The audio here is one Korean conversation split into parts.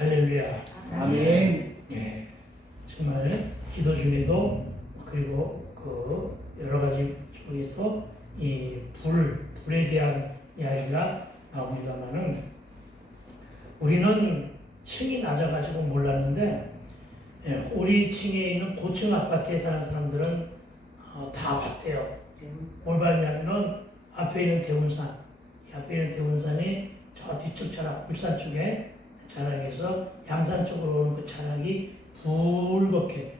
할렐루야. 아멘. 예, 정말 기도 중에도 그리고 그 여러 가지 쪽에서 이 불에 대한 이야기가 나옵니다만은 우리는 층이 낮아가지고 몰랐는데 우리 층에 있는 고층 아파트에 사는 사람들은 다 봤대요. 뭘 봤냐면은 앞에 있는 대운산, 이 앞에 있는 대운산이 저 뒤쪽 자락, 울산 쪽에 자락에서 양산 쪽으로 오는 그 자락이 붉게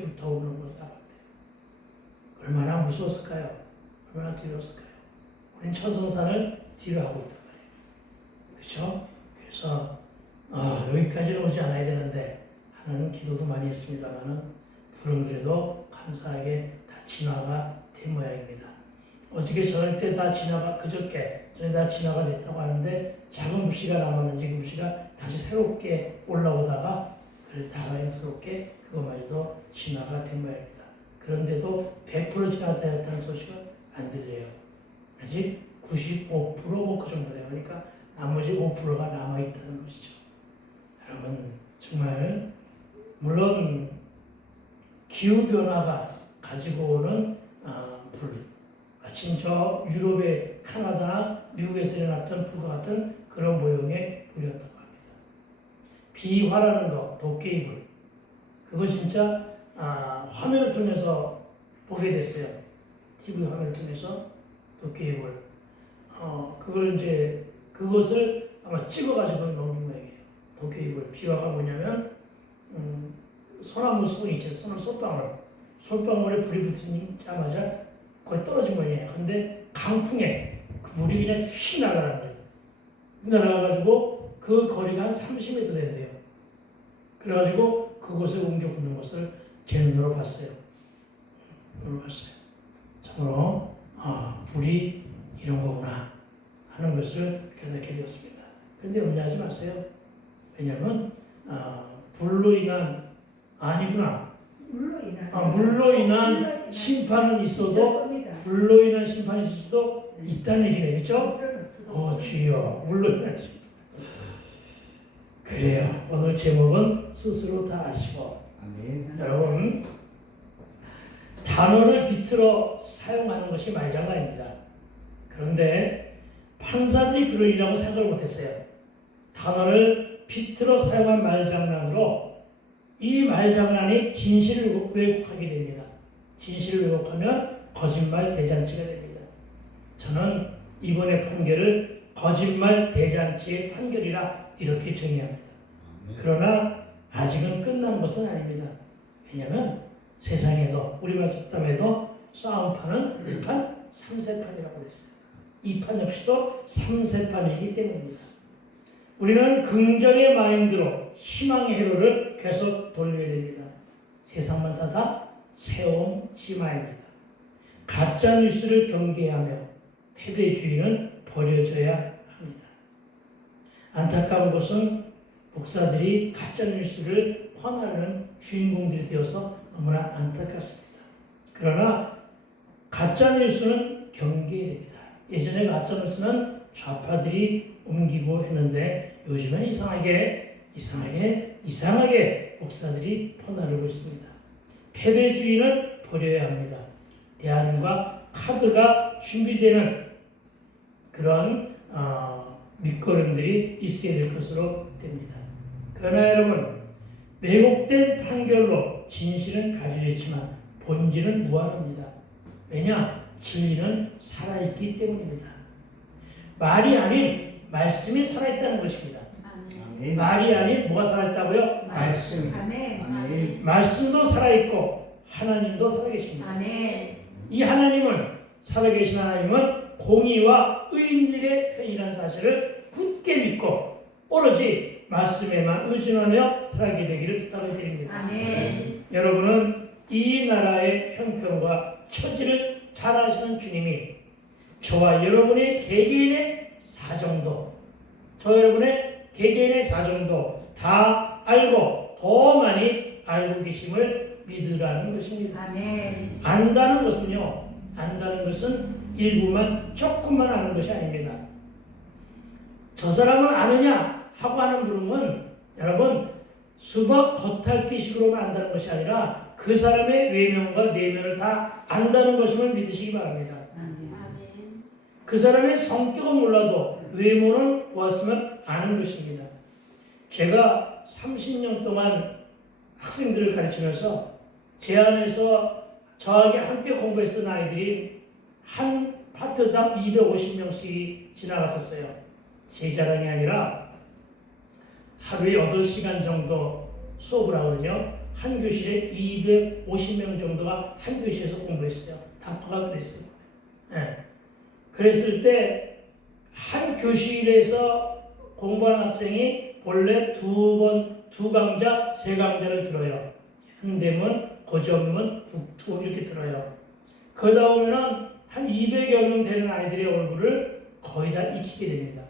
불타오르는 것을 다 봤대요. 얼마나 무서웠을까요? 얼마나 두려웠을까요? 우린 천성산을 뒤로 하고 있단 말이에요. 그렇죠? 그래서 여기까지는 오지 않아야 되는데 하는 기도도 많이 했습니다만은 불은 그래도 감사하게 다 진화가 된 모양입니다. 어저께 저녁 때 다 진화가 그저께 전에 다 진화가 됐다고 하는데 작은 불씨가 남았는지 그 불씨가 다시 새롭게 올라오다가 그래 다가임스럽게 그것마저도 진화가 된 모양입니다. 그런데도 100% 진화되었다는 소식은 안 들려요. 아직 95%뭐 그 정도래요. 그러니까 나머지 5%가 남아있다는 것이죠. 여러분 정말 물론 기후변화가 가지고 오는 불, 마침 저 유럽의 카나다나 미국에서 일어났던 불과 같은 그런 모형의 불이었다고 합니다. 비화라는 거, 도깨비불, 그거 진짜 화면을 통해서 보게 됐어요. TV 화면을 통해서 도깨비불. 그걸 이제 그것을 아마 찍어가지고 넣은 모양이에요. 도깨비불. 비화가 뭐냐면 소나무 속에 있죠. 솔방울에 불이 붙자마자 거의 떨어진 모양이에요. 근데 강풍에 그 물이 그냥 휙 날아가는 거예요. 날아가가지고 그 거리가 한 30m 된대요. 그래가지고 그곳에 옮겨 붙는 것을 제 눈으로 봤어요. 참으로 불이 이런 거구나 하는 것을 깨닫게 되었습니다. 근데 염려하지 마세요. 왜냐하면 불로 인한 아니구나. 물로 인한 심판은 있어도 불로 인한 심판이 있을 수도 있다는 얘기네요. 그렇죠? 주여 물로 인한 심판. 그래요. 오늘 제목은 스스로 다 아시고. 아멘. 여러분 단어를 비틀어 사용하는 것이 말장난입니다. 그런데 판사들이 그러리라고 생각을 못했어요. 단어를 비틀어 사용한 말장난으로 이 말장난이 진실을 왜곡하게 됩니다. 진실을 왜곡하면 거짓말 대잔치가 됩니다. 저는 이번의 판결을 거짓말 대잔치의 판결이라 이렇게 정의합니다. 그러나 아직은 끝난 것은 아닙니다. 왜냐하면 세상에도 우리말 속담에도 싸움판은 2판 3세판이라고 그랬어요. 2판 역시도 3세판이기 때문입니다. 우리는 긍정의 마인드로 희망의 회로를 계속 돌려야 됩니다. 세상만 사다 새로운 치마입니다. 가짜 뉴스를 경계하며 패배주의는 버려져야 합니다. 안타까운 것은 목사들이 가짜 뉴스를 퍼나르는 주인공들이 되어서 너무나 안타깝습니다. 그러나 가짜 뉴스는 경계해야 됩니다. 예전에 가짜 뉴스는 좌파들이 옮기고 했는데 요즘은 이상하게 목사들이 퍼나르고 있습니다. 패배주의는 버려야 합니다. 대안과 카드가 준비되는 그런 밑거름들이 있어야 될 것으로 됩니다. 그러나 여러분 왜곡된 판결로 진실은 가려졌지만 본질은 무한합니다. 왜냐? 진리는 살아있기 때문입니다. 말이 아닌 말씀이 살아있다는 것입니다. 아멘. 말이 아닌 뭐가 살아있다고요? 말씀. 아멘. 말씀도 살아있고 하나님도 살아계십니다. 아멘. 이 하나님은 살아계신 하나님은 공의와 의인들의 편이라는 사실을 굳게 믿고 오로지 말씀에만 의존하며 살아가게 되기를 부탁을 드립니다. 아멘. 여러분은 이 나라의 형편과 처지를 잘 아시는 주님이 저와 여러분의 개개인의 사정도 다 알고 더 많이 알고 계심을 믿으라는 것입니다. 아멘. 안다는 것은 일부만 조금만 아는 것이 아닙니다. 저 사람은 아느냐? 하고 하는 부름은 여러분 수박 겉핥기식으로만 안다는 것이 아니라 그 사람의 외면과 내면을 다 안다는 것임을 믿으시기 바랍니다. 아멘. 그 사람의 성격은 몰라도 외모는 보았으면 아는 것입니다. 제가 30년 동안 학생들을 가르치면서 제 안에서 저하고 함께 공부했던 아이들이 한 파트당 250명씩 지나갔었어요. 제 자랑이 아니라 하루에 8시간 정도 수업을 하거든요. 한 교실에 250명 정도가 한 교실에서 공부했어요. 단과가 그랬어요. 네. 그랬을 때 한 교실에서 공부하는 학생이 본래 두 강좌, 세 강좌를 들어요. 현대문, 고전문, 국토 이렇게 들어요. 그러다 보면은 한 200여 명 되는 아이들의 얼굴을 거의 다 익히게 됩니다.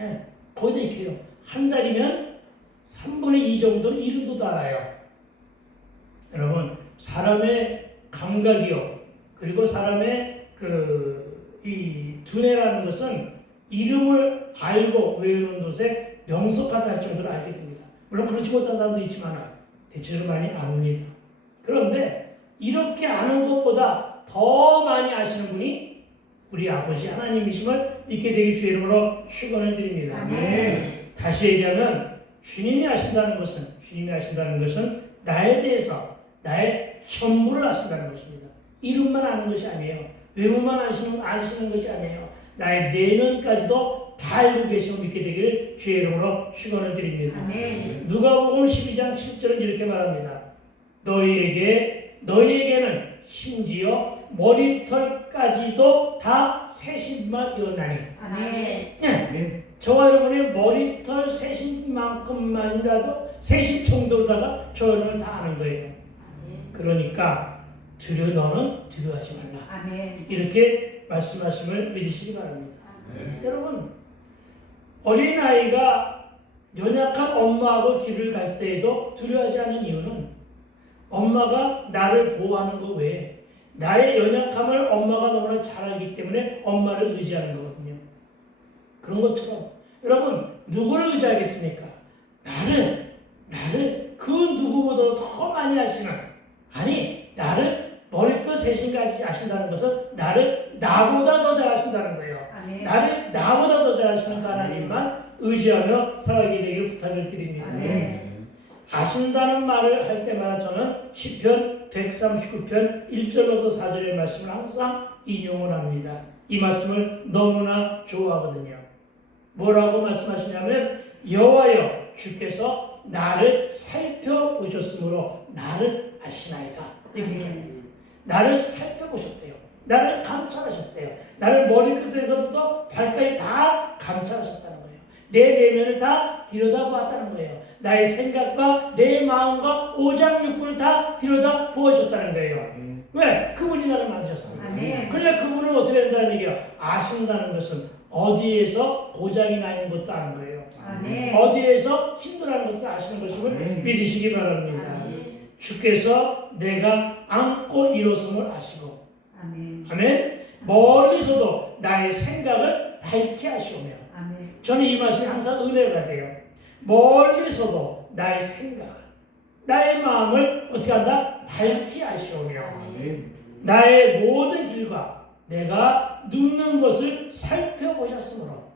예, 거의 다 익혀요. 한 달이면 3분의 2 정도는 이름도 다 알아요. 여러분, 사람의 감각이요. 그리고 사람의 이 두뇌라는 것은 이름을 알고 외우는 것에 명석하다 할 정도로 알게 됩니다. 물론 그렇지 못한 사람도 있지만 대체로 많이 압니다. 그런데 이렇게 아는 것보다 더 많이 아시는 분이 우리 아버지 하나님이심을 믿게 되길 주의 이름으로 축원을 드립니다. 아멘. 다시 얘기하면 주님이 아신다는 것은 나에 대해서 나의 전부를 아신다는 것입니다. 이름만 아는 것이 아니에요. 외모만 아시는 것이 아니에요. 나의 내면까지도 다 알고 계심을 믿게 되길 주의 이름으로 축원을 드립니다. 아멘. 누가복음 12장 7절은 이렇게 말합니다. 너희에게는 심지어 머리털까지도 다 세심마 되었나니. 아멘. 네. 저와 여러분의 머리털 세심만큼만이라도 세심 정도로다가 저 여러분은 다 아는 거예요. 그러니까 너는 두려워하지 말라. 아멘. 이렇게 말씀하심을 믿으시기 바랍니다. 여러분, 어린아이가 연약한 엄마하고 길을 갈 때에도 두려워하지 않는 이유는 엄마가 나를 보호하는 것 외에 나의 연약함을 엄마가 너무나 잘 알기 때문에 엄마를 의지하는 거거든요. 그런 것처럼 여러분, 누구를 의지하겠습니까? 나를 그 누구보다 더 많이 아시는, 나를 머리부터 세심까지 아신다는 것은 나를 나보다 더 잘 아신다는 거예요. 아멘. 나를 나보다 더 잘 아시는 그 하나님만 의지하며 살아가게 되기를 부탁을 드립니다. 아멘. 아신다는 말을 할 때마다 저는 시편 139편 1절로부터 4절의 말씀을 항상 인용을 합니다. 이 말씀을 너무나 좋아하거든요. 뭐라고 말씀하시냐면 여호와여 주께서 나를 살펴보셨으므로 나를 아시나이다. 이렇게 얘기합니다. 나를 살펴보셨대요. 나를 감찰하셨대요. 나를 머리끝에서부터 발까지 다 감찰하셨다는 거예요. 내 내면을 다 들여다보았다는 거예요. 나의 생각과 내 마음과 오장육부를 다 들여다보셨다는 거예요. 왜? 그분이 나를 만드셨습니다. 아멘. 그러니까 그분은 어떻게 된다는 얘기예요? 아신다는 것은 어디에서 고장이 나 있는 것도 아는 거예요. 아멘. 어디에서 힘들어하는 것도 아시는 것임을 믿으시기 바랍니다. 아멘. 주께서 내가 안고 일었음을 아시고, 아멘. 아멘. 멀리서도 나의 생각을 밝게 하시오며, 아멘. 저는 이 말씀이 항상 은혜가 돼요. 멀리서도 나의 생각을, 나의 마음을 어떻게 한다? 밝게 하시오며, 나의 모든 길과 내가 눕는 것을 살펴보셨으므로.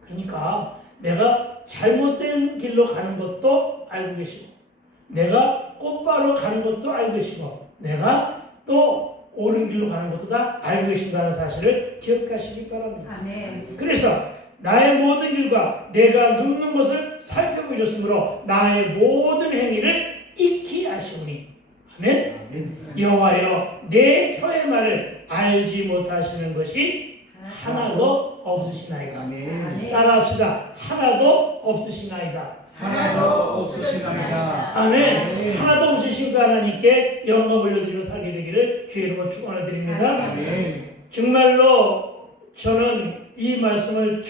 그러니까 내가 잘못된 길로 가는 것도 알고 계시고, 내가 꽃바로 가는 것도 알고 계시고, 내가 또 옳은 길로 가는 것도 다 알고 계신다는 사실을 기억하시기 바랍니다. 아멘. 그래서 나의 모든 길과 내가 눕는 것을 살펴보셨으므로 나의 모든 행위를 익히 아시오니. 아멘. 여호와여 내 혀의 말을 알지 못하시는 것이 하나도 없으시나이다. 아멘. 따라합시다. 하나도 없으시나이다. 하나도 없으시나이다. 아멘. 아멘. 하나도 없으신 그 하나님께 영광 올려드리며 살게 되기를 주의 이름으로 축원을 드립니다. 아멘. 정말로 저는 이 말씀을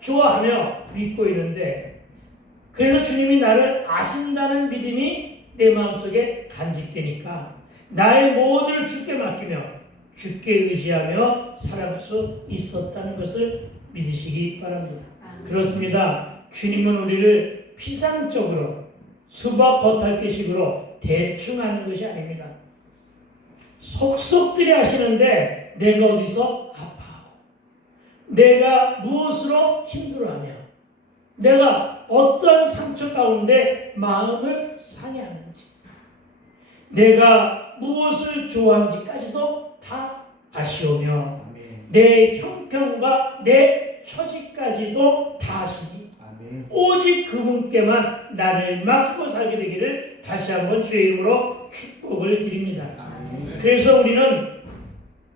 좋아하며 믿고 있는데, 그래서 주님이 나를 아신다는 믿음이 내 마음속에 간직되니까 나의 모든을 주께 맡기며 주께 의지하며 살아갈 수 있었다는 것을 믿으시기 바랍니다. 그렇습니다. 주님은 우리를 피상적으로 수박 겉핥기식으로 대충 하는 것이 아닙니다. 속속들이 하시는데 내가 어디서 아파하고 내가 무엇으로 힘들어하며 내가 어떤 상처 가운데 마음을 상해하는지 내가 무엇을 좋아하는지까지도 다 아시오며 내 형편과 내 처지까지도 다 아시니 오직 그분께만 나를 맡기고 살게 되기를 다시 한번 주의 이름으로 축복을 드립니다. 그래서 우리는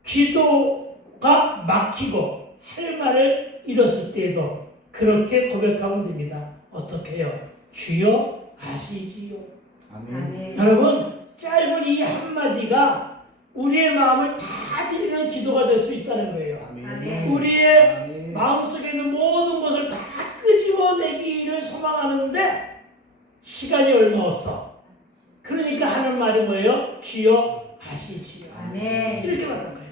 기도가 막히고 할 말을 잃었을 때에도 그렇게 고백하면 됩니다. 어떻게 해요? 주여 아시지요. 여러분 짧은 이 한마디가 우리의 마음을 다 드리는 기도가 될 수 있다는 거예요. 우리의 마음속에 있는 모든 것을 다 끄집어내기를 소망하는데 시간이 얼마 없어. 그러니까 하는 말이 뭐예요? 주여 아시지요. 이렇게 말하는 거예요.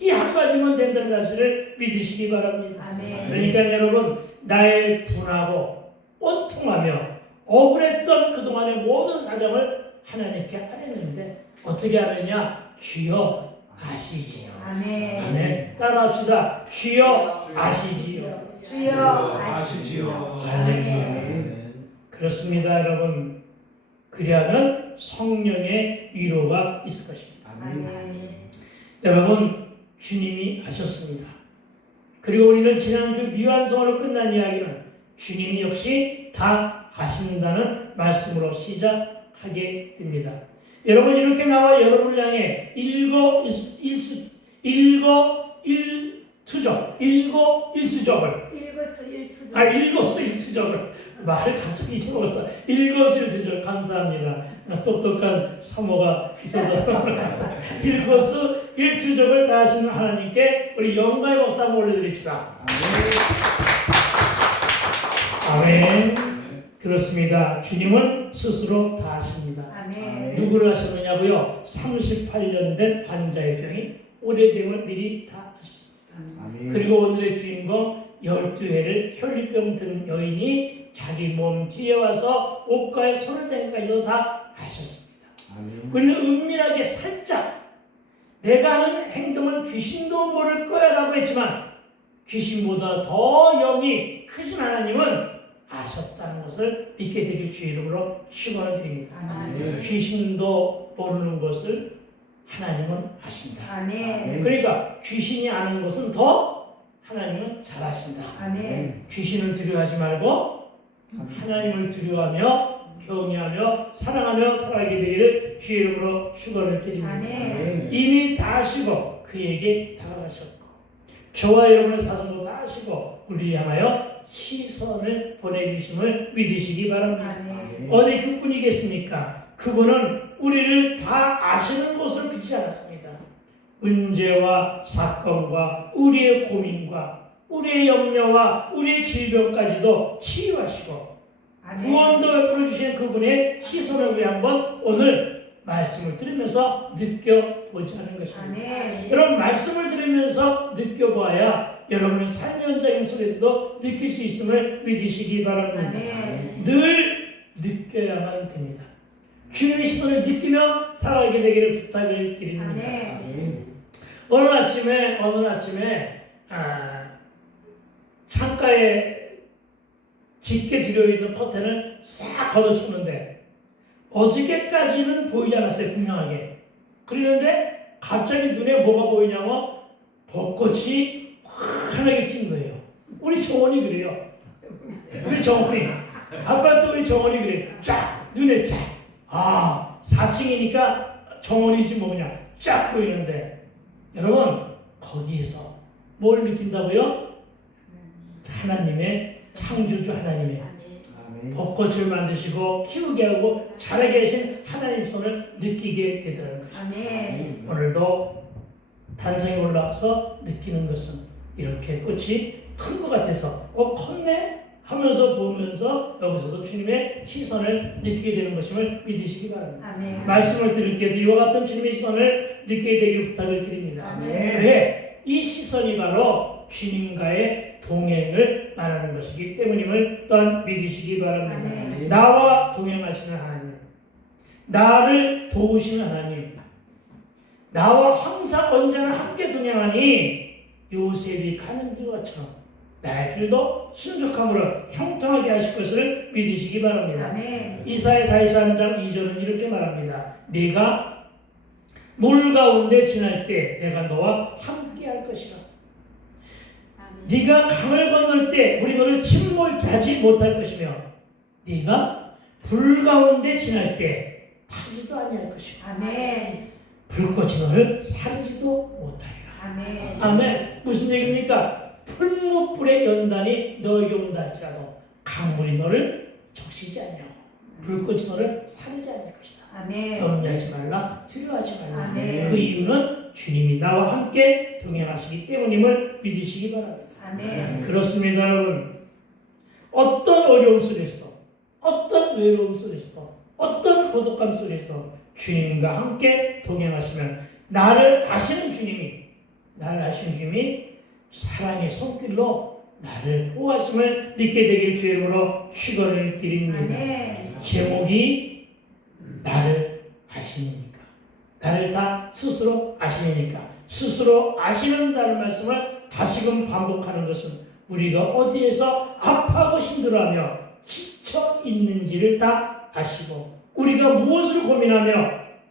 이 한마디면 된다는 사실을 믿으시기 바랍니다. 그러니까 여러분 나의 분하고 원통하며 억울했던 그동안의 모든 사정을 하나님께 아뢰는데 어떻게 하느냐? 주여 아시지요. 아멘. 따라합시다. 주여 아시지요. 주여 아시지요. 아멘. 그렇습니다, 여러분. 그리하면 성령의 위로가 있을 것입니다. 여러분, 주님이 아셨습니다. 그리고 우리는 지난주 미완성으로 끝난 이야기는 주님이 역시 다 아신다는 말씀으로 시작하게 됩니다. 여러분 이렇게 나와 여러분을 향해 일거수일투족을 말을 갑자기 잊어먹었어. 일거수일투족 감사합니다. 똑똑한 사모가 있어서 일거수일투족을 다 하시는 하나님께 우리 영광의 박수 한번 올려드립시다. 아멘. 그렇습니다. 주님은 스스로 다 하십니다. 누구를 하셨느냐고요? 38년 된 환자의 병이 오래됨을 미리 다 하셨습니다. 그리고 오늘의 주인공 12회를 혈류병 든 여인이 자기 몸 뒤에 와서 옷가에 손을 댄까지도 다 하셨습니다. 우리는 은밀하게 살짝 내가 하는 행동은 귀신도 모를 거야 라고 했지만 귀신보다 더 영이 크신 하나님은 아셨다는 것을 믿게 되길 주의 이름으로 축원을 드립니다. 귀신도 모르는 것을 하나님은 아신다. 그러니까 귀신이 아는 것은 더 하나님은 잘 아신다. 귀신을 두려워하지 말고 하나님을 두려워하며 경외하며 사랑하며 살아가게 되기를 주의 이름으로 축원을 드립니다. 이미 다 아시고 그에게 다가가셨고 저와 여러분의 사정도 다 아시고 우리를 향하여 시선을 보내주심을 믿으시기 바랍니다. 어디 그뿐이겠습니까? 그분은 우리를 다 아시는 것을 그치지 않았습니다. 문제와 사건과 우리의 고민과 우리의 염려와 우리의 질병까지도 치유하시고 구원도 베풀어 주신 그분의 시선을 우리 한번 오늘 말씀을 들으면서 느껴보자는 것입니다. 여러분 말씀을 들으면서 느껴보아야 여러분의 삶의 현장 속에서도 느낄 수 있음을 믿으시기 바랍니다. 늘 느껴야만 됩니다. 주님의 시선을 느끼며 살아가게 되기를 부탁을 드립니다. 어느 아침에 창가에 짙게 들여있는 커튼을 싹 걷어쳤는데 어저께까지는 보이지 않았어요. 분명하게. 그러는데 갑자기 눈에 뭐가 보이냐면 벚꽃이 환하게 핀 거예요. 우리 정원이 그래요. 우리 정원이. 아파트 우리 정원이 그래요. 쫙 눈에 쫙. 4층이니까 정원이지 뭐 그냥 쫙 보이는데 여러분 거기에서 뭘 느낀다고요? 하나님의 창조주 하나님의 벚꽃을 만드시고 키우게 하고 자라게 하신 하나님 손을 느끼게 되더라는 것입니다. 오늘도 단상에 올라와서 느끼는 것은 이렇게 꽃이 큰 것 같아서 컸네 하면서 보면서 여기서도 주님의 시선을 느끼게 되는 것임을 믿으시기 바랍니다. 말씀을 들을 때도 이와 같은 주님의 시선을 느끼게 되기를 부탁을 드립니다. 왜? 이 시선이 바로 주님과의 동행을 말하는 것이기 때문임을 또한 믿으시기 바랍니다. 아멘. 나와 동행하시는 하나님, 나를 도우시는 하나님, 나와 항상 언제나 함께 동행하니 요셉이 가는 길과처럼 나의 길도 순적함으로 형통하게 하실 것을 믿으시기 바랍니다. 아멘. 이사야 43장 2절은 이렇게 말합니다. 네가 물 가운데 지날 때 내가 너와 함께 할 것이라. 네가 강을 건널 때 물이 너를 침몰케 하지 못할 것이며 네가 불 가운데 지날 때 타지도 아니할 것이고 아멘. 불꽃이 너를 사르지도 못하리라. 아멘. 아멘. 무슨 얘기입니까? 풀무불의 연단이 너에게 온다 할지라도 강물이 너를 적시지 아니하고 불꽃이 너를 사르지 않을 것이다. 아멘. 염려하지 말라, 두려워하지 말라. 아멘. 그 이유는 주님이 나와 함께 동행하시기 때문임을 믿으시기 바랍니다. 아멘. 그렇습니다, 여러분. 어떤 어려움 속에서도, 어떤 외로움 속에서도, 어떤 고독감 속에서도 주님과 함께 동행하시면 나를 아시는 주님이 사랑의 손길로 나를 보호하심을 믿게 되길 주의 이름으로 축원을 드립니다. 아멘. 제목이 나를 아시니까, 나를 다 스스로 아시니까, 스스로 아시는다는 말씀을 다시금 반복하는 것은 우리가 어디에서 아파하고 힘들어하며 지쳐 있는지를 다 아시고, 우리가 무엇을 고민하며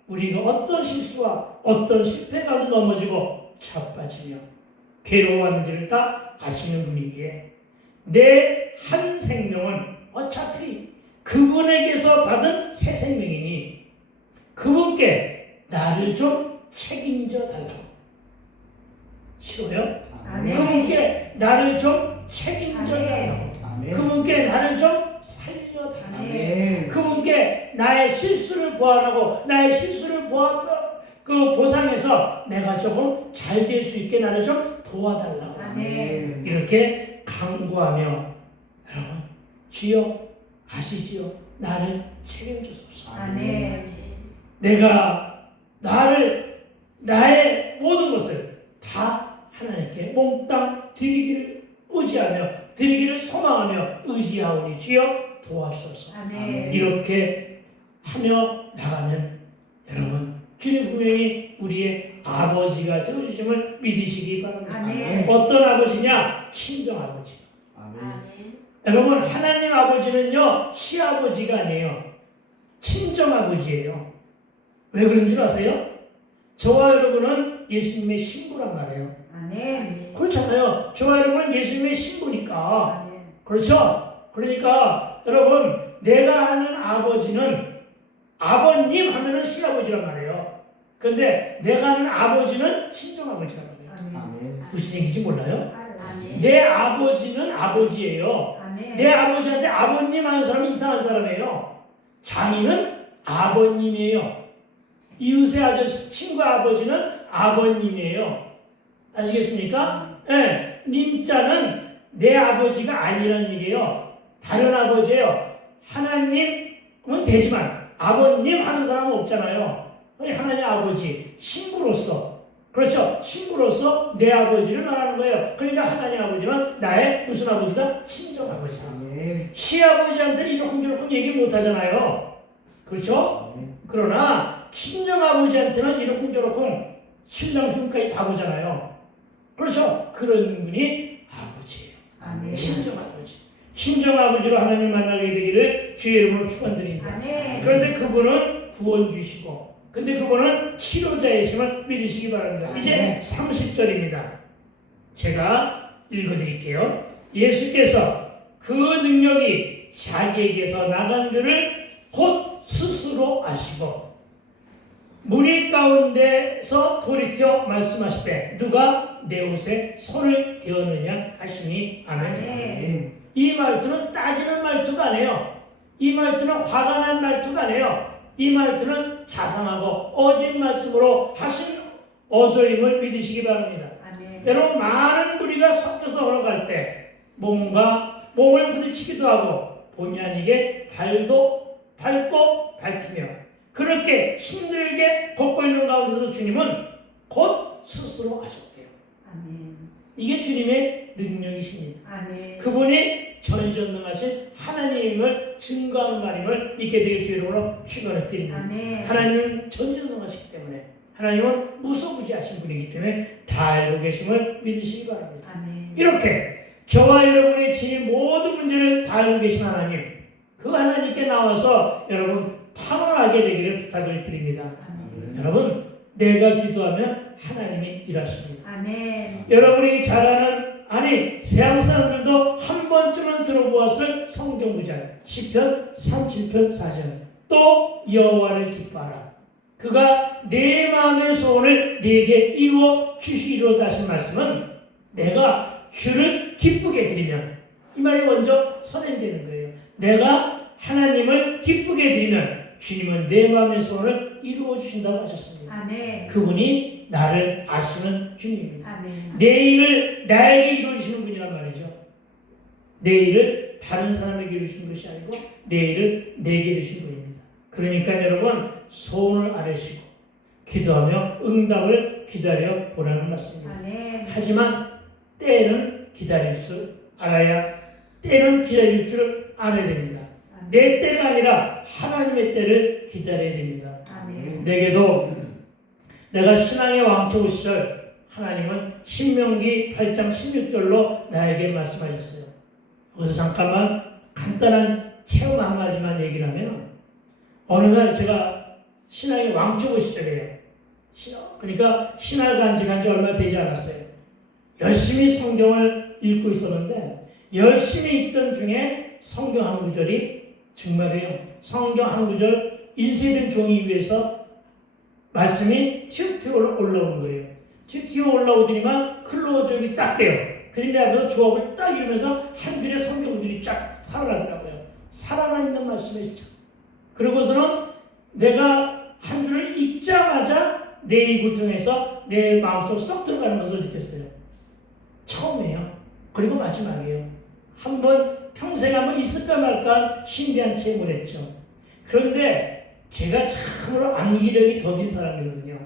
우리가 어떤 실수와 어떤 실패 가운데 넘어지고 자빠지며 괴로워하는지를 다 아시는 분이기에 내 한 생명은 어차피 그분에게서 받은 새 생명이니 그분께 나를 좀 책임져 달라고. 싫어요? 아멘. 그분께 나를 좀 책임져 달라고. 아멘. 그분께 나를 좀 살려 달라고. 아멘. 그분께 나의 실수를 보완하고 나의 실수를 보상해서 내가 조금 잘 될 수 있게 나를 좀 도와달라고. 아멘. 이렇게 간구하며 여러분, 주여 아시지요? 나를 책임주소서. 아멘. 내가 나의 모든 것을 다 하나님께 몽땅 드리기를 의지하며 드리기를 소망하며 의지하오니 주여 도와주소서. 아멘. 이렇게 하며 나가면 여러분, 주님 분명히 우리의 아버지가 되어주심을 믿으시기 바랍니다. 아멘. 어떤 아버지냐? 친정 아버지. 아멘. 여러분, 하나님 아버지는요, 시아버지가 아니에요. 친정 아버지예요. 왜 그런 줄 아세요? 저와 여러분은 예수님의 신부란 말이에요. 아멘. 그렇잖아요. 저와 여러분은 예수님의 신부니까. 아멘. 그렇죠? 그러니까 여러분, 내가 아는 아버지는 아버님 하면은 시아버지란 말이에요. 그런데 내가 아는 아버지는 친정 아버지란 말이에요. 아멘. 아멘. 무슨 얘기인지 몰라요? 아멘. 내 아버지는 아버지예요. 아멘. 내 아버지한테 아버님 하는 사람은 이상한 사람이에요. 장인은 아버님이에요. 이웃의 아저씨, 친구 아버지는 아버님이에요. 아시겠습니까? 예, 님자는 내 아버지가 아니란 얘기예요. 다른 아버지예요. 하나님은 되지만 아버님 하는 사람은 없잖아요. 하나님 아버지, 신부로서, 그렇죠? 신부로서 내 아버지를 말하는 거예요. 그러니까 하나님 아버지는 나의 무슨 아버지다? 친정 아버지다. 아멘. 시아버지한테는 이러쿵저러쿵 얘기 못 하잖아요. 그렇죠? 아멘. 그러나 친정 아버지한테는 이러쿵저러쿵 신랑 신부까지 다 보잖아요. 그렇죠? 그런 분이 아버지예요. 아멘. 친정 아버지. 친정 아버지로 하나님 만나게 되기를 주의 이름으로 축원드립니다. 아멘. 그런데 그분은 구원주시고, 근데 그분은 치료자이심을 믿으시기 바랍니다. 이제 30절입니다. 제가 읽어드릴게요. 예수께서 그 능력이 자기에게서 나간 줄을 곧 스스로 아시고 무리 가운데서 돌이켜 말씀하시되 누가 내 옷에 손을 대었느냐 하시니 아멘. 아멘. 이 말투는 따지는 말투가 아니에요. 이 말투는 화가 난 말투가 아니에요. 이 말투는 자상하고 어진 말씀으로 하신 어조임을 믿으시기 바랍니다. 아멘. 여러분, 많은 무리가 섞여서 걸어갈 때 몸을 부딪히기도 하고 본의 아니게 밟고 밟히며 그렇게 힘들게 걷고 있는 가운데서 주님은 곧 스스로 하셨대요. 아멘. 이게 주님의 능력이십니다. 아멘. 그분이 전지전능하신 하나님을 증거하는 말임을 믿게 되길 주의로 축원을 드립니다. 아멘. 하나님은 전지전능하시기 때문에 하나님은 무소부지하신 분이기 때문에 다 알고 계심을 믿으시기 바랍니다. 아멘. 이렇게 저와 여러분의 지닌 모든 문제를 다 알고 계신 하나님, 그 하나님께 나와서 여러분 탐험하게 되기를 부탁을 드립니다. 아멘. 여러분, 내가 기도하면 하나님이 일하십니다. 아멘. 여러분이 잘 아는, 아니 세상 사람들도 한 번쯤은 들어보았을 성경 구절 시편 37편 4절, 또 여호와를 기뻐하라, 그가 내 마음의 소원을 내게 이루어 주시리로다 하신 말씀은 내가 주를 기쁘게 드리면, 이 말이 먼저 선행되는 거예요. 내가 하나님을 기쁘게 드리면 주님은 내 마음의 소원을 이루어 주신다고 하셨습니다. 아멘. 그분이 나를 아시는 주님입니다. 아멘. 내 일을 나에게 이루어주시는 분이란 말이죠. 내 일을 다른 사람에게 이루어주시는 것이 아니고 내 일을 내게 이루어주시는 분입니다. 그러니까 여러분, 소원을 아뢰시고 기도하며 응답을 기다려 보라는 말씀입니다. 아멘. 하지만 때는 기다릴 줄 알아야, 때는 기다릴 줄 알아야 됩니다. 내 때가 아니라 하나님의 때를 기다려야 됩니다. 아멘. 내게도 내가 신앙의 왕초 시절 하나님은 신명기 8장 16절로 나에게 말씀하셨어요. 여기서 잠깐만 간단한 체험 한 마디만 얘기를 하면, 어느 날 제가 신앙의 왕초 시절이에요. 그러니까 신학을 간 지 얼마 되지 않았어요. 열심히 성경을 읽고 있었는데 열심히 읽던 중에 성경 한 구절이, 정말이에요, 성경 한 구절 인쇄된 종이 위에서 말씀이 튀어 올라오는 거예요. 튀어 올라오더니만 클로즈업이 딱 돼요. 그런데 내 앞에서 조합을 딱 이루면서 한 줄의 성경 구절이 쫙 살아나더라고요. 살아나 있는 말씀이 진짜. 그러고서는 내가 한 줄을 읽자마자 내 입을 통해서 내 마음속으로 쏙 들어가는 것을 느꼈어요. 처음이에요. 그리고 마지막이에요. 한번 평생 한번 있을까 말까 신비한 체험을 했죠. 그런데 제가 참으로 암기력이 더딘 사람이거든요.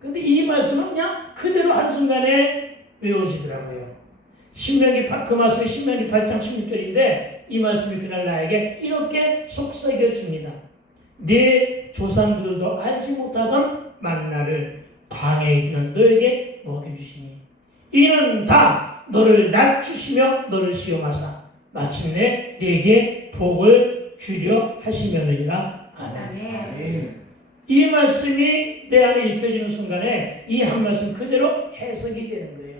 근데 이 말씀은 그냥 그대로 한순간에 외워지더라고요. 그 말씀이 신명기 8장 16절인데 이 말씀이 그날 나에게 이렇게 속삭여 줍니다. 내 조상들도 알지 못하던 만나를 광야에 있는 너에게 먹여주시니 이는 다 너를 낮추시며 너를 시험하사 마침내 내게 복을 주려 하시며느니라. 아멘. 이 말씀이 내 안에 읽혀지는 순간에 이 한 말씀 그대로 해석이 되는 거예요.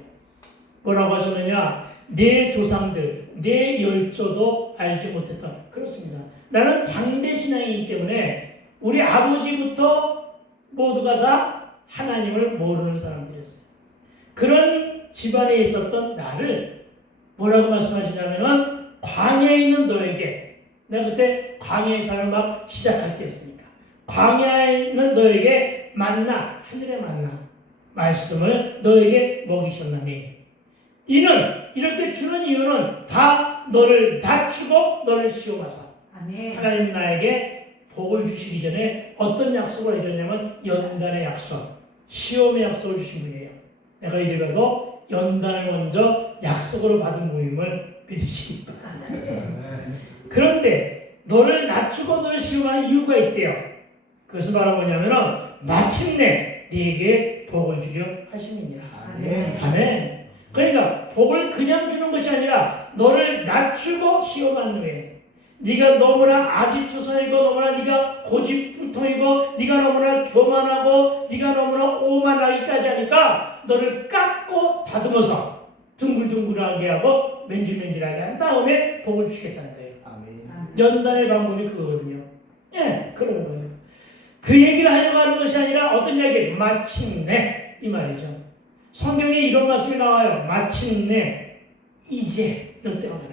뭐라고 하셨느냐? 내 조상들, 내 열조도 알지 못했다. 그렇습니다. 나는 당대 신앙이기 때문에 우리 아버지부터 모두가 다 하나님을 모르는 사람들이었어요. 그런 집안에 있었던 나를 뭐라고 말씀하시냐면은 광야에 있는 너에게, 내가 그때 광야의 삶을 막 시작할 때였으니까 광야에 있는 너에게 만나, 하늘의 만나 말씀을 너에게 먹이셨나니 이는 이렇게 주는 이유는 다 너를 낮추고 너를 시험하사. 아멘. 하나님 나에게 복을 주시기 전에 어떤 약속을 해줬냐면 연단의 약속, 시험의 약속을 주신 분이에요. 내가 이래봐도 연단을 먼저 약속으로 받은 모임을 믿으시기 바랍니다. 그런데 너를 낮추고 너를 시험하는 이유가 있대요. 그것은 바로 뭐냐면은 마침내 네게 복을 주려 하심이니라. 아멘. 아멘. 그러니까 복을 그냥 주는 것이 아니라 너를 낮추고 시험한 후에 네가 너무나 아지투성이고 너무나 네가 고집불통이고 네가 너무나 교만하고 네가 너무나 오만하기까지 하니까 너를 깎고 다듬어서 둥글둥글하게 하고 맨질맨질하게 한 다음에 복을 주겠다는 거예요. 아멘. 연단의 방법이 그거거든요. 예, 그런 거예요. 그 얘기를 하려고 하는 것이 아니라 어떤 이야기? 마침내 이 말이죠. 성경에 이런 말씀이 나와요. 마침내, 이제 이럴 때가 많아요.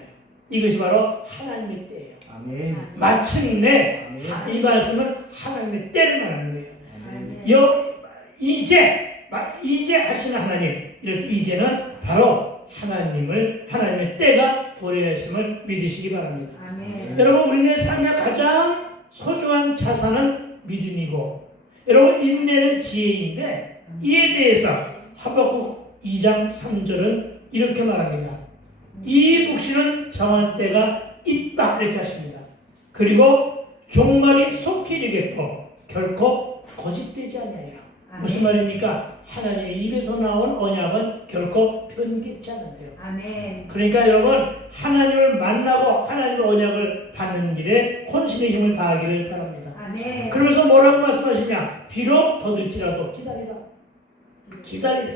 이것이 바로 하나님의 때예요. 아멘. 마침내 아멘. 이 말씀은 하나님의 때를 말하는 거예요. 아멘. 이제 하시는 하나님, 이럴 때 이제는 바로 하나님의 때가 도래했음을 믿으시기 바랍니다. 아멘. 여러분, 우리의 삶의 가장 소중한 자산은 믿음이고, 여러분, 인내는 지혜인데 이에 대해서 하박국 2장 3절은 이렇게 말합니다. 이 묵시는 정할 때가 있다 이렇게 하십니다. 그리고 종말이 속히 이르겠고 결코 거짓되지 아니하리라. 무슨 말입니까? 하나님의 입에서 나온 언약은 결코 변개치 않는데요. 아멘. 그러니까 여러분 하나님을 만나고 하나님의 언약을 받는 길에 혼신의 힘을 다하기를 바랍니다. 아멘. 그러면서 뭐라고 말씀하시냐? 비록 더딜지라도 기다리라. 기다리라.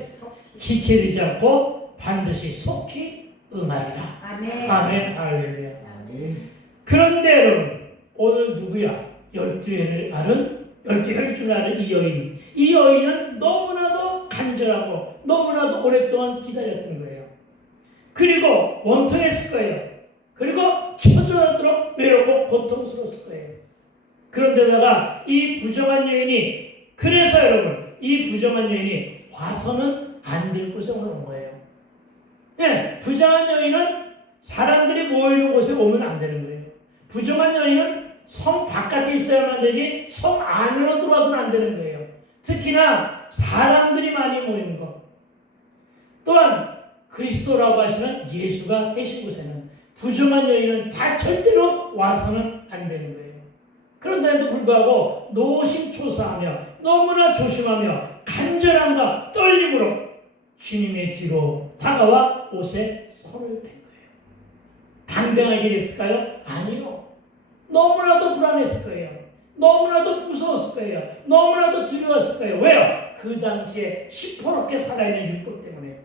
지체되지 않고 반드시 속히 응하리라. 아멘. 아멘. 할렐루야. 아멘. 그런데 여러분 오늘 누구야? 12회를 앓은 12회를 줄 아는 이 여인. 이 여인은 너무나도 간절하고 너무나도 오랫동안 기다렸던 거예요. 그리고 원통했을 거예요. 그리고 처절하도록 외롭고 고통스러웠을 거예요. 그런데다가 이 부정한 여인이 그래서 여러분 이 부정한 여인이 와서는 안 될 곳에 오는 거예요. 네, 부정한 여인은 사람들이 모이는 곳에 오면 안 되는 거예요. 부정한 여인은 성 바깥에 있어야만 되지 성 안으로 들어와서는 안 되는 거예요. 특히나 사람들이 많이 모이는 것. 또한 그리스도라고 하시는 예수가 계신 곳에는 부정한 여인은 다 절대로 와서는 안 되는 거예요. 그런데도 불구하고 노심초사하며 너무나 조심하며 간절함과 떨림으로 주님의 뒤로 다가와 옷에 손을 댄 거예요. 당당하게 됐을까요? 아니요. 너무나도 불안했을 거예요. 너무나도 무서웠을 거예요. 너무나도 두려웠을 거예요. 왜요? 그 당시에 시퍼렇게 살아있는 율법 때문에.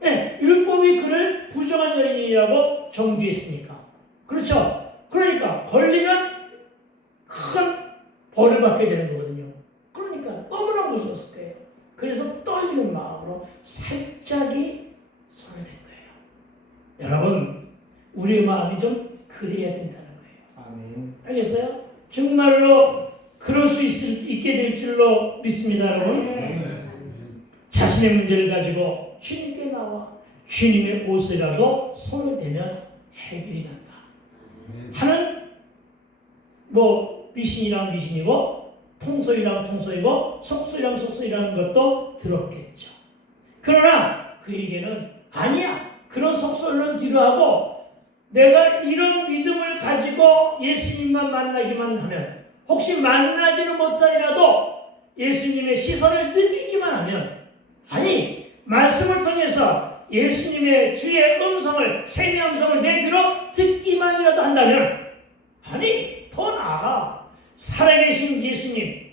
네, 율법이 그를 부정한 여인이라고 정죄했으니까. 그렇죠? 그러니까 걸리면 큰 벌을 받게 되는 거거든요. 그러니까 너무나 무서웠을 거예요. 그래서 떨리는 마음으로 살짝이 손을 댄 거예요. 여러분, 우리의 마음이 좀 그래야 된다는 거예요. 아멘. 알겠어요? 정말로 그럴 수 있게 될 줄로 믿습니다, 여러분. 아멘. 자신의 문제를 가지고 주님께 나와 주님의 옷이라도 손을 대면 해결이 난다 하는 미신이란 미신이고 통소이란 통소이고 속소이란 속소이라는 것도 들었겠죠. 그러나 그에게는 아니야. 그런 속소를 뒤로 하고 내가 이런 믿음을 가지고 예수님만 만나기만 하면 혹시 만나지는 못하더라도 예수님의 시선을 느끼기만 하면 아니 말씀을 통해서 예수님의 주의 음성을 생의 음성을 내 귀로 듣기만이라도 한다면 아니 더 나아가 살아계신 예수님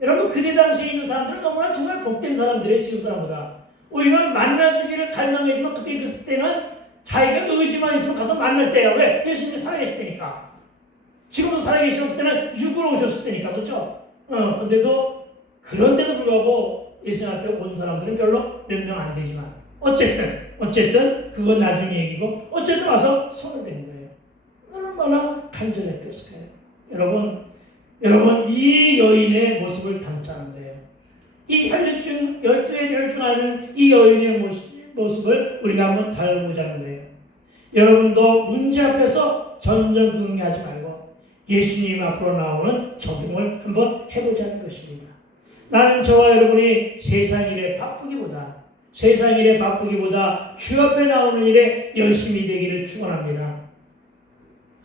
여러분 그때 당시에 있는 사람들은 너무나 정말 복된 사람들이에요. 지금 사람보다 오히려 만나주기를 갈망하지만 그때는 자기가 의지만 있으면 가서 만날 때야. 왜? 예수님이 살아계실 때니까. 지금도 살아계시는 그때는 육으로 오셨을 때니까. 그렇죠? 그런데도 불구하고 예수님 앞에 온 사람들은 별로 몇 명 안 되지만 어쨌든 그건 나중에 얘기고 어쨌든 와서 손을 댄 거예요. 얼마나 간절했겠을까요? 여러분 이 여인의 모습을 담자는 거예요. 이 혈류증 12의 혈중하는 이 여인의 모습을 우리가 한번 다뤄보자는 거예요. 여러분도 문제 앞에서 전전긍긍하지 말고 예수님 앞으로 나오는 적용을 한번 해보자는 것입니다. 나는 저와 여러분이 세상 일에 바쁘기보다 주 앞에 나오는 일에 열심히 되기를 축원합니다.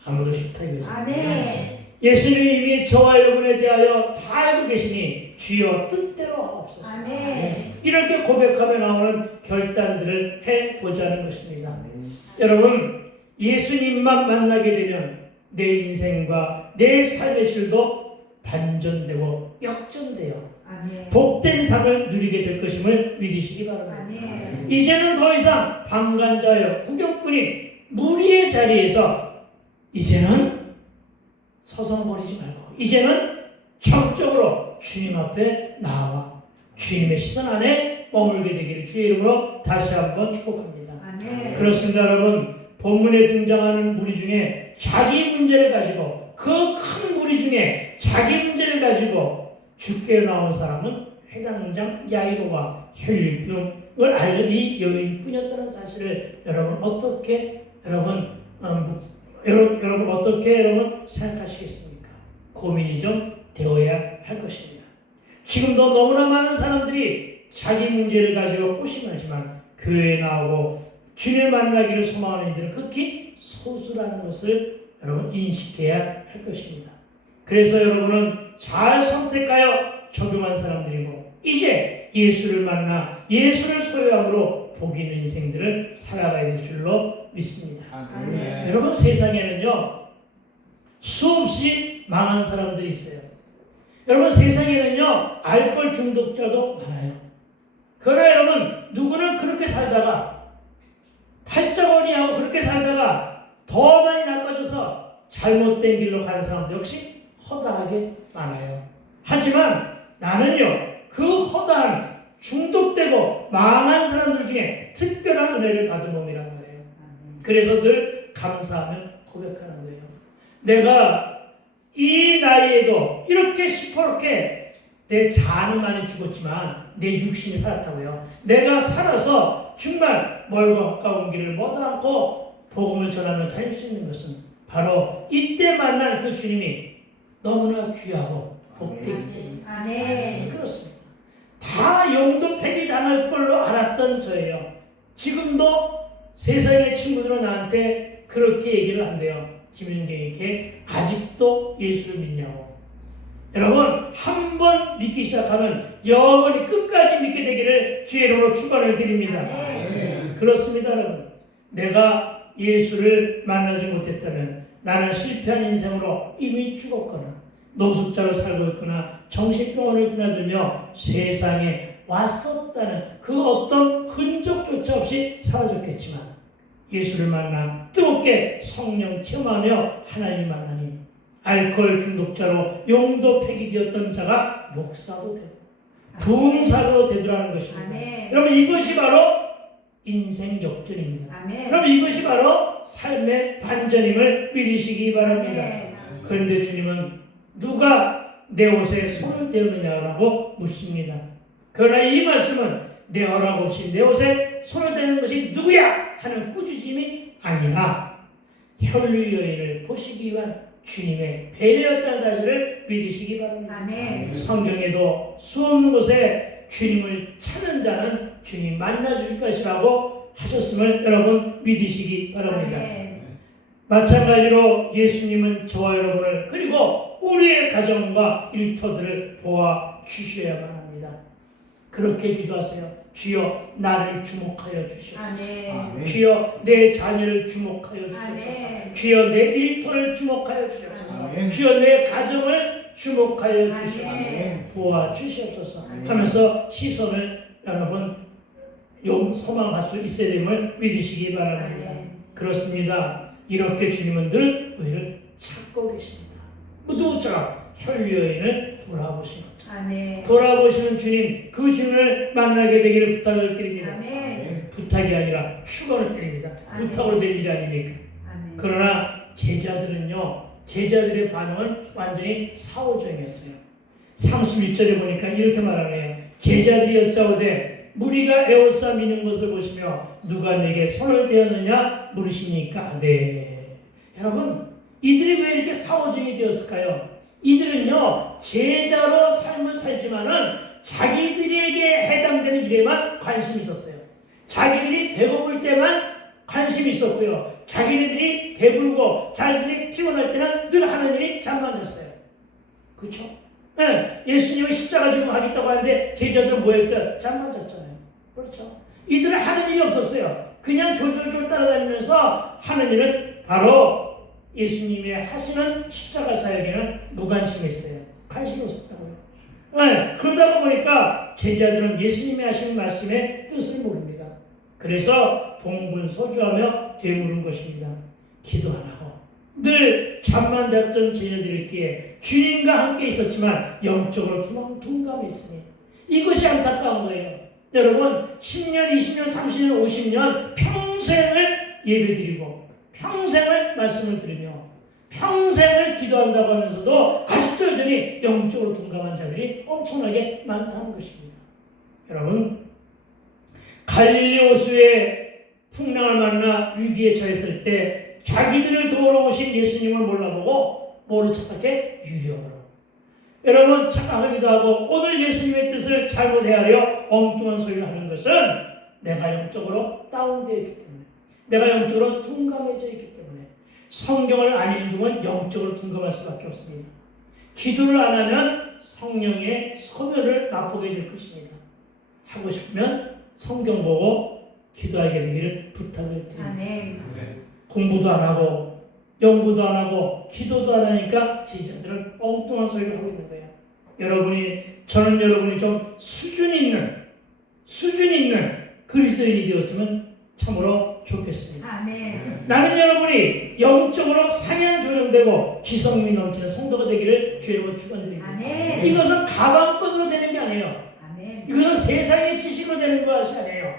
아무도 싫다 이거죠. 아멘. 예수님이 이미 저와 여러분에 대하여 다 알고 계시니 주여 뜻대로 하옵소서. 아멘. 이렇게 고백하며 나오는 결단들을 해보자는 것입니다. 아멘. 여러분 예수님만 만나게 되면 내 인생과 내 삶의 질도 반전되고 역전되어 아멘. 복된 삶을 누리게 될 것임을 믿으시기 바랍니다. 아멘. 이제는 더 이상 방관자여 구경꾼이 무리의 자리에서 이제는 서성거리지 말고 이제는 적극적으로 주님 앞에 나와 주님의 시선 안에 머물게 되기를 주의 이름으로 다시 한번 축복합니다. 아멘. 그렇습니다. 여러분 본문에 등장하는 무리 중에 자기 문제를 가지고 그 큰 무리 중에 자기 문제를 가지고 죽게 나온 사람은 회당장 야이로와 혈류병을 앓는 이 여인뿐이었다는 사실을 여러분 어떻게 생각하시겠습니까? 고민이 좀 되어야 할 것입니다. 지금도 너무나 많은 사람들이 자기 문제를 가지고 고심하지만 교회에 나오고 주님을 만나기를 소망하는 이들은 극히 소수라는 것을 여러분 인식해야 할 것입니다. 그래서 여러분은 잘 선택하여 적용한 사람들이고 이제 예수를 만나 예수를 소유함으로 복 있는 인생들을 살아가야 될 줄로 믿습니다. 아멘. 여러분 세상에는요 수없이 망한 사람들이 있어요. 여러분 세상에는요 알코올 중독자도 많아요. 그러나 여러분 누구는 그렇게 살다가 팔자고니하고 그렇게 살다가 더 많이 나빠져서 잘못된 길로 가는 사람도 역시 허다하게 많아요. 하지만 나는요 그 허다한 중독되고 망한 사람들 중에 특별한 은혜를 받은 몸이란 말이에요. 그래서 늘 감사하며 고백하는 거예요. 내가 이 나이에도 이렇게 시퍼렇게 내 자는 많이 죽었지만 내 육신이 살았다고요. 내가 살아서 정말 멀고 가까운 길을 모두 않고 복음을 전하며 다닐 수 있는 것은 바로 이때 만난 그 주님이 너무나 귀하고 복되기 때문에 아멘. 그렇습니다. 다 영도 폐기 당할 걸로 알았던 저예요. 지금도 세상의 친구들은 나한테 그렇게 얘기를 한대요. 김윤경에게 아직도 예수를 믿냐고. 여러분 한 번 믿기 시작하면 영원히 끝까지 믿게 되기를 주의 이름으로 축원을 드립니다. 아멘. 그렇습니다 여러분. 내가 예수를 만나지 못했다면 나는 실패한 인생으로 이미 죽었거나 노숙자로 살고 있거나 정신병원을 드나들며 세상에 왔었다는 그 어떤 흔적조차 없이 사라졌겠지만 예수를 만나 뜨겁게 성령 체험하며 하나님 만나니 알코올 중독자로 용도 폐기되었던 자가 목사도 되고 부흥사도 되더라는 것입니다. 아멘. 여러분 이것이 바로 인생 역전입니다. 아멘. 그럼 이것이 바로 삶의 반전임을 믿으시기 바랍니다. 아멘. 그런데 주님은 누가 내 옷에 손을 대느냐라고 묻습니다. 그러나 이 말씀은 내 허락 없이 내 옷에 손을 대는 것이 누구야 하는 꾸짖음이 아니라 혈류 여인을 보시기 위한 주님의 배려였다는 사실을 믿으시기 바랍니다. 아멘. 성경에도 수없는 곳에 주님을 찾는 자는 주님 만나줄 것이라고 하셨음을 여러분 믿으시기 바랍니다. 아멘. 마찬가지로 예수님은 저와 여러분을 그리고 우리의 가정과 일터들을 보아 주셔야만 합니다. 그렇게 기도하세요. 주여 나를 주목하여 주시옵소서. 아멘. 주여 내 자녀를 주목하여 주시옵소서. 아멘. 주여 내 일터를 주목하여 주시옵소서. 아멘. 주여 내 가정을 주목하여 아멘. 주시옵소서. 보아 주시옵소서 아멘. 하면서 시선을 여러분 소망할 수 있어야 됨을 믿으시기 바랍니다. 아멘. 그렇습니다. 이렇게 주님은 늘 우리를 찾고 계십니다. 무도처럼 혈류여인을 돌아보신 거죠. 아멘. 돌아보시는 주님, 그 주님을 만나게 되기를 부탁을 드립니다. 아멘. 부탁이 아니라 축원을 드립니다. 아멘. 부탁으로 될 일이 아니니까. 아멘. 그러나 제자들의 반응은 완전히 사오정이었어요. 31절에 보니까 이렇게 말하네요. 제자들이 여짜오되 무리가 에워싸 미는 것을 보시며 누가 내게 손을 대었느냐 물으시니까 네. 여러분 이들이 왜 이렇게 사오정이 되었을까요? 이들은요 제자로 삶을 살지만은 자기들에게 해당되는 일에만 관심이 있었어요. 자기들이 배고플 때만 관심이 있었고요. 자기네들이 배부르고 자기들이 피곤할 때는 늘 하는 일이 잠만 잤어요. 그렇죠? 네, 예수님이 십자가 지고 가겠다고 하는데 제자들은 뭐 했어요? 잠만 잤잖아요. 그렇죠? 이들은 하는 일이 없었어요. 그냥 졸졸졸 따라다니면서 하는 일은 바로 예수님이 하시는 십자가 사역에는 무관심했어요. 관심이 없었다고요. 네, 그러다 보니까 제자들은 예수님이 하시는 말씀의 뜻을 모릅니다. 그래서 동분서주하며 되물은 것입니다. 기도 안 하고 늘 잠만 잤던 제자들이기에 주님과 함께 있었지만 영적으로 둔감했으니 이것이 안타까운 거예요. 여러분 10년, 20년, 30년, 50년 평생을 예배드리고 평생을 말씀을 들으며 평생을 기도한다고 하면서도 아직도 여전히 영적으로 둔감한 자들이 엄청나게 많다는 것입니다. 여러분 갈릴리 호수의 풍랑을 만나 위기에 처했을 때 자기들을 도우러 오신 예수님을 몰라보고 모른 척하게 유령으로 여러분 착각하기도 하고 오늘 예수님의 뜻을 잘못 헤아려 엉뚱한 소리를 하는 것은 내가 영적으로 다운되어 있기 때문에 내가 영적으로 둔감해져 있기 때문에 성경을 안 읽으면 영적으로 둔감할 수밖에 없습니다. 기도를 안 하면 성령의 소멸을 맛보게 될 것입니다. 하고 싶으면 성경 보고 기도하게 되기를 부탁을 드립니다. 아멘. 공부도 안 하고 연구도 안 하고 기도도 안 하니까 제자들은 엉뚱한 소리를 하고 있는 거예요. 저는 여러분이 좀 수준 있는 그리스도인이 되었으면 참으로 좋겠습니다. 아멘. 나는 여러분이 영적으로 상향 조정되고 기성미 넘치는 성도가 되기를 주의 축원드립니다. 아멘. 이것은 가방끈으로 되는 게 아니에요. 아멘. 이것은 세상의 지식으로 되는 것이 아니에요.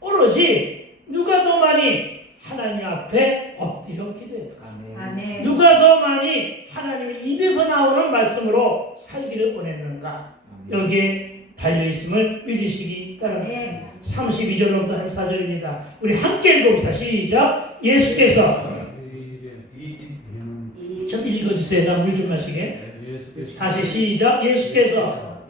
오로지 누가 더 많이 하나님 앞에 엎드려 기도해요. 아멘. 누가 더 많이 하나님의 입에서 나오는 말씀으로 살기를 원했는가, 여기에 달려있음을 믿으시기 바랍니다. 아멘. 32절로부터 34절입니다. 우리 함께 읽어봅시다. 시작. 예수께서 좀 읽어주세요. 나 물 좀 마시게. 다시 시작. 예수께서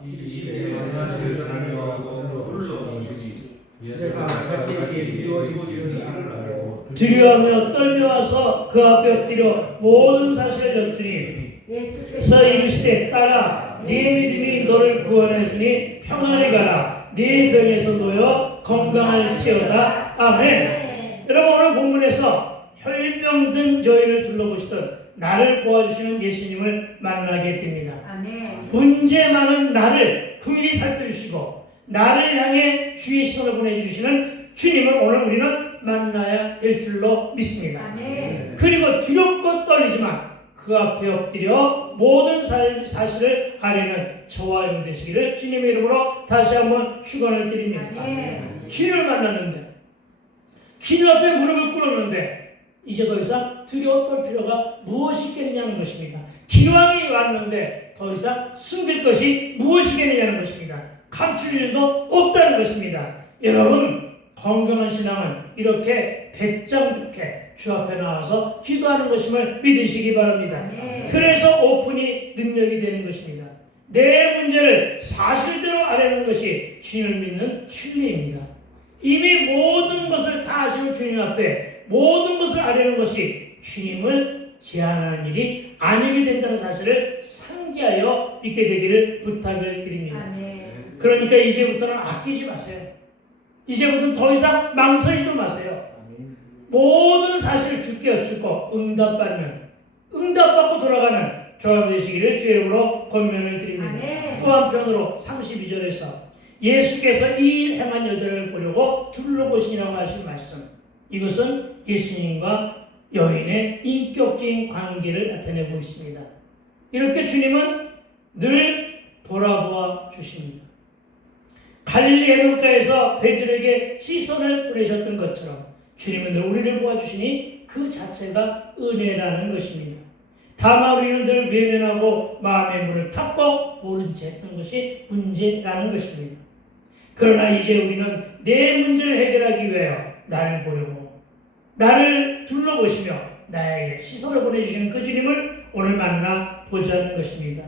두려워하며 떨며와서 그 앞에 엎드려 모든 사실을 여쭈니 서 이르시되 딸아 네 믿음이 너를 구원했으니 평안히 가라 네 병에서 놓여 건강할지어다. 아멘. 여러분 오늘 본문에서 혈병 든 여인을 둘러보시던 나를 도와주시는 예수님을 만나게 됩니다. 아멘. 문제 많은 나를 긍휼히 살펴주시고 나를 향해 주의 시선을 보내주시는 주님을 오늘 우리는 만나야 될 줄로 믿습니다. 아멘. 그리고 두렵고 떨리지만 그 앞에 엎드려 모든 사실을 아뢰는 저와 여러분 되시기를 주님의 이름으로 다시 한번 축원을 드립니다. 아멘. 주님을 만났는데 주님 앞에 무릎을 꿇었는데 이제 더 이상 두려워 떨 필요가 무엇이 있겠느냐는 것입니다. 기왕이 왔는데 더 이상 숨길 것이 무엇이겠느냐는 것입니다. 감출 일도 없다는 것입니다. 여러분 건강한 신앙은 이렇게 배짱좋게 주 앞에 나와서 기도하는 것임을 믿으시기 바랍니다. 아멘. 그래서 오픈이 능력이 되는 것입니다. 내 문제를 사실대로 아뢰는 것이 주님을 믿는 신뢰입니다. 이미 모든 것을 다 아시는 주님 앞에 모든 것을 아뢰는 것이 주님을 제한하는 일이 아니게 된다는 사실을 상기하여 믿게 되기를 부탁을 드립니다. 아멘. 그러니까 이제부터는 아끼지 마세요. 이제부터는 더 이상 망설이지 마세요. 모든 사실을 주께 여쭙고 응답받고 돌아가는 저와 되시기를 주의 이름으로 권면을 드립니다. 아멘. 또 한편으로 32절에서 예수께서 이 일 행한 여자를 보려고 둘러보시니라고 하신 말씀, 이것은 예수님과 여인의 인격적인 관계를 나타내고 있습니다. 이렇게 주님은 늘 돌아보아 주십니다. 갈릴리 해변가에서 베드로에게 시선을 보내셨던 것처럼 주님은 늘 우리를 보아주시니 그 자체가 은혜라는 것입니다. 다만 우리는 늘 외면하고 마음의 문을 닫고 모른 채 했던 것이 문제라는 것입니다. 그러나 이제 우리는 내 문제를 해결하기 위하여 나를 보려고 나를 둘러보시며 나에게 시선을 보내주시는 그 주님을 오늘 만나 보자는 것입니다.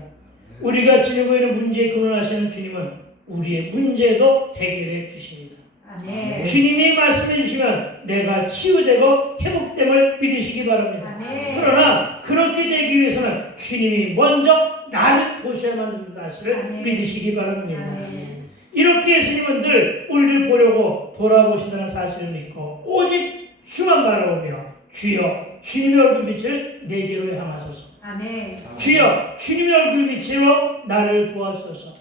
우리가 지니고 있는 문제에 근원하시는 주님은 우리의 문제도 해결해 주십니다. 아멘. 주님이 말씀해 주시면 내가 치유되고 회복됨을 믿으시기 바랍니다. 아멘. 그러나 그렇게 되기 위해서는 주님이 먼저 나를 보셔야만 된다는 사실을 아멘. 믿으시기 바랍니다. 아멘. 이렇게 예수님은 늘 우리를 보려고 돌아보신다는 사실을 믿고 오직 주만 바라보며 주여 주님의 얼굴빛을 내게로 향하소서. 아멘. 주여 주님의 얼굴빛으로 나를 도와주소서.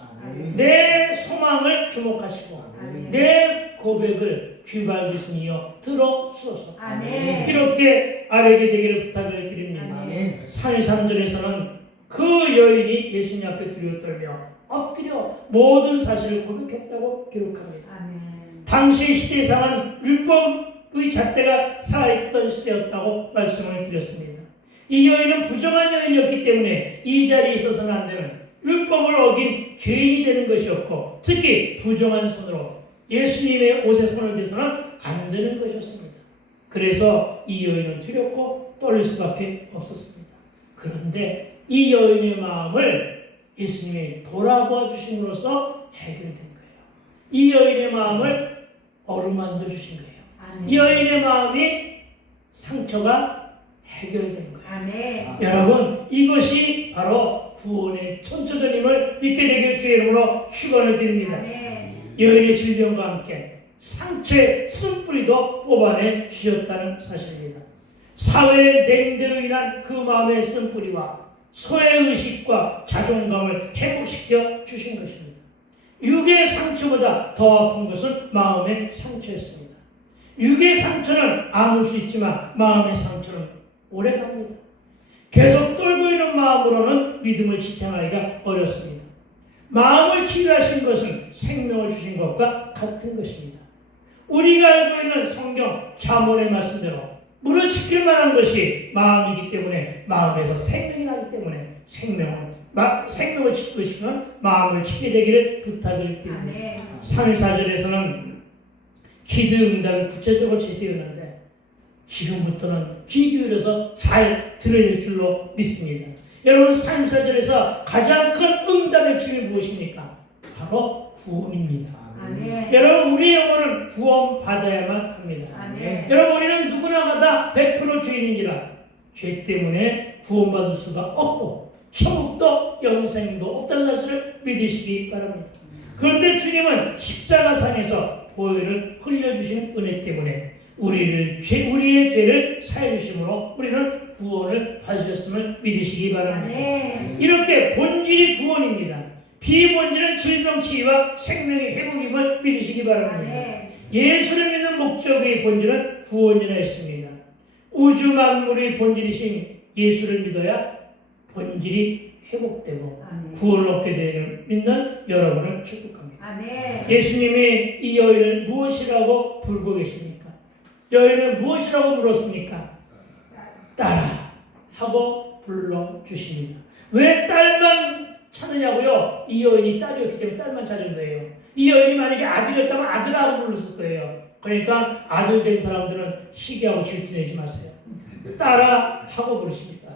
내 소망을 주목하시고 아멘. 내 고백을 귀밟으신 이여 들어주소서. 아멘. 이렇게 아뢰게 되기를 부탁을 드립니다. 아멘. 33절에서는 그 여인이 예수님 앞에 두려워 떨며 엎드려 모든 사실을 고백했다고 기록합니다. 아멘. 당시 시대상은 율법의 잣대가 살아있던 시대였다고 말씀을 드렸습니다. 이 여인은 부정한 여인이었기 때문에 이 자리에 있어서는 안 되는 율법을 어긴 죄인이 되는 것이었고 특히 부정한 손으로 예수님의 옷에 손을 대서는 안 되는 것이었습니다. 그래서 이 여인은 두렵고 떨릴 수밖에 없었습니다. 그런데 이 여인의 마음을 예수님이 돌아보아 주심으로써 해결된 거예요. 이 여인의 마음을 어루만져 주신 거예요. 아멘. 이 여인의 마음이 상처가 해결된 거예요. 아멘. 여러분, 이것이 바로 구원의 천초전임을 믿게 되길 주의 이름으로 축원을 드립니다. 아멘. 여인의 질병과 함께 상처의 쓴뿌리도 뽑아내 주셨다는 사실입니다. 사회의 냉대로 인한 그 마음의 쓴뿌리와 소외의식과 자존감을 회복시켜 주신 것입니다. 육의 상처보다 더 아픈 것은 마음의 상처였습니다. 육의 상처는 아물 수 있지만 마음의 상처는 오래갑니다. 계속 떨고 있는 마음으로는 믿음을 지탱하기가 어렵습니다. 마음을 치유하신 것은 생명을 주신 것과 같은 것입니다. 우리가 알고 있는 성경 잠언의 말씀대로 무릇 지킬 만한 것이 마음이기 때문에 마음에서 생명이 나기 때문에 생명을 지키고 싶으면 마음을 지키게 되기를 부탁을 드립니다. 아멘. 3일 4절에서는 기도 응답을 구체적으로 제시되었는데 지금부터는 귀 기울여서 잘 들어야 될 줄로 믿습니다. 여러분 3일 4절에서 가장 큰 응답의 핵심이 무엇입니까? 바로 구원입니다. 아멘. 여러분 우리 영혼은 구원받아야만 합니다. 아멘. 여러분 우리는 누구나 다 100% 죄인이라 죄 때문에 구원받을 수가 없고 천국도 영생도 없다는 사실을 믿으시기 바랍니다. 그런데 주님은 십자가상에서 보혈을 흘려주신 은혜 때문에 우리의 죄를 사해 주심으로 우리는 구원을 받으셨음을 믿으시기 바랍니다. 아멘. 이렇게 본질이 구원입니다. 비본질은 질병 치유와 생명의 회복임을 믿으시기 바랍니다. 아멘. 예수를 믿는 목적의 본질은 구원이라 했습니다. 우주 만물의 본질이신 예수를 믿어야 본질이 회복되고 아멘. 구원을 얻게 되는 믿는 여러분을 축복합니다. 아멘. 예수님이 이 여인을 무엇이라고 부르고 계십니까? 여인을 무엇이라고 불렀습니까? 딸아 하고 불러주십니다. 왜 딸만 찾느냐고요? 이 여인이 딸이었기 때문에 딸만 찾은 거예요. 이 여인이 만약에 아들이었다면 아들하고 불렀을 거예요. 그러니까 아들 된 사람들은 시기하고 질투내지 마세요. 딸아 하고 부르십니다.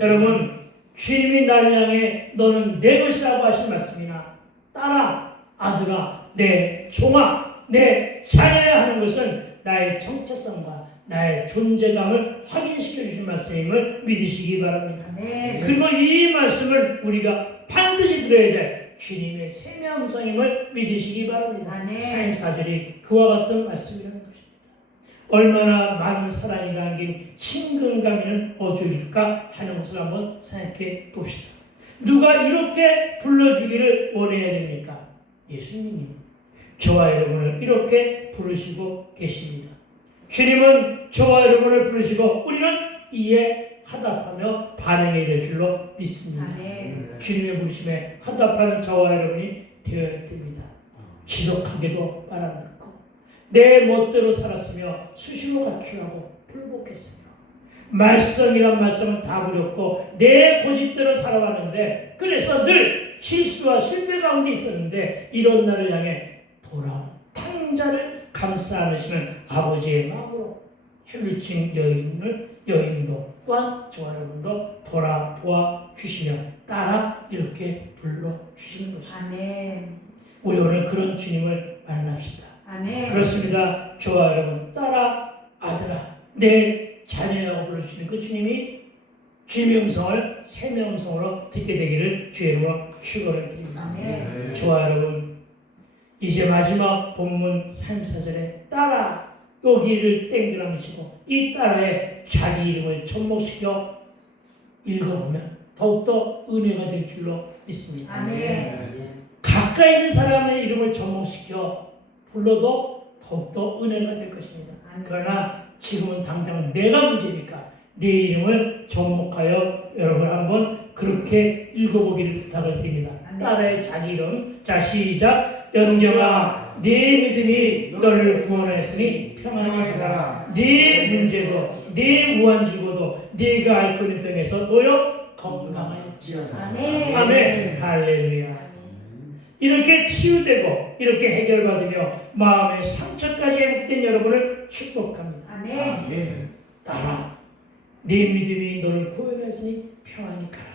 여러분 주님이 나를 향해 너는 내 것이라고 하신 말씀이나 딸아, 아들아, 내 종아, 내 자녀야 하는 것은 나의 정체성과 나의 존재감을 확인시켜 주신 말씀임을 믿으시기 바랍니다. 아멘. 그리고 이 말씀을 우리가 반드시 들어야 될 주님의 세미한 음성임을 믿으시기 바랍니다. 아멘. 4절이 그와 같은 말씀이라는 것입니다. 얼마나 많은 사랑이 담긴 친근감이는 어조일까 하는 것을 한번 생각해 봅시다. 누가 이렇게 불러주기를 원해야 됩니까? 예수님이 저와 여러분을 이렇게 부르시고 계십니다. 주님은 저와 여러분을 부르시고 우리는 이에 화답하며 반응해야 될 줄로 믿습니다. 아멘. 주님의 부르심에 화답하는 저와 여러분이 되어야 됩니다. 지독하게도 말 안 듣고 내 멋대로 살았으며 수시로 가출하고 불복했으며 말썽이란 말썽은 다 부렸고 내 고집대로 살아왔는데 그래서 늘 실수와 실패 가운데 있었는데 이런 나를 향해 돌아온 탕자를 감싸 안으시는 아버지의 마음으로 혈루증 여인도 또한 저와 여러분도 돌아보아 주시며 따라 이렇게 불러주시는 것입니다. 아멘. 우리 오늘 그런 주님을 만납시다. 아멘. 그렇습니다. 저와 여러분 딸아 아들아 내 자녀라고 불러주시는 그 주님이 주님의 음성을 세미의 음성으로 듣게 되기를 주의 이름으로 축원을 드립니다. 아멘. 저와 여러분 이제 마지막 본문 34절에 딸아 여기를 땡겨라미시고 이 딸의 자기 이름을 접목시켜 읽어보면 더욱더 은혜가 될 줄로 믿습니다. 아멘. 가까이 있는 사람의 이름을 접목시켜 불러도 더욱더 은혜가 될 것입니다. 그러나 지금은 당장 내가 문제니까 내 이름을 접목하여 여러분 한번 그렇게 읽어보기를 부탁을 드립니다. 딸의 자기 이름. 자 시작. 연경아 네 믿음이 너를 구원하였으니 평안히 가라. 네 문제도 네 무한질고도 네가 앓고 있는 병에서 놓여 건강하였지어다. 아멘. 아멘. 할렐루야. 이렇게 치유되고 이렇게 해결받으며 마음의 상처까지 회복된 여러분을 축복합니다. 아멘. 따라 네 믿음이 너를 구원했으니 평안히 가라.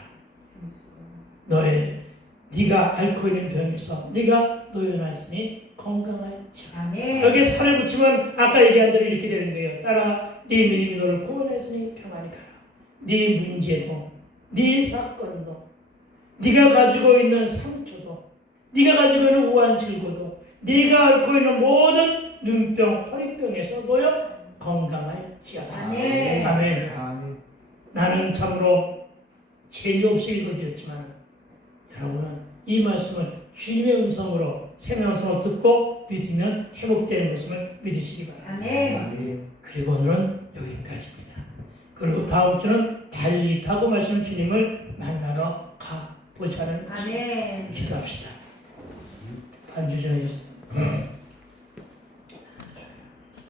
네가 앓고 있는 병에서 네가 노연하였으니 건강하였지. 아멘. 여기에 살을 붙이면 아까 얘기한 대로 이렇게 되는 거예요. 따라 네 믿음이 너를 구원했으니 평안히 가라. 네 문제도, 네 사건도, 네가 가지고 있는 상처도, 네가 가지고 있는 우한 질고도, 네가 앓고 있는 모든 눈병, 허리병에서 너여 건강할지어다. 아멘. 아멘. 아멘. 나는 참으로 재미없이 읽어드렸지만 여러분은 이 말씀을 주님의 음성으로 생명의 음성으로 듣고 믿으면 회복되는 것임을 믿으시기 바랍니다. 아멘. 아멘. 그리고 오늘은 여기까지입니다. 그리고 다음 주는 달리 타고 마시는 주님을 만나러 가보자는 것입니다. 아멘. 기도합시다. 반주 전해주세요.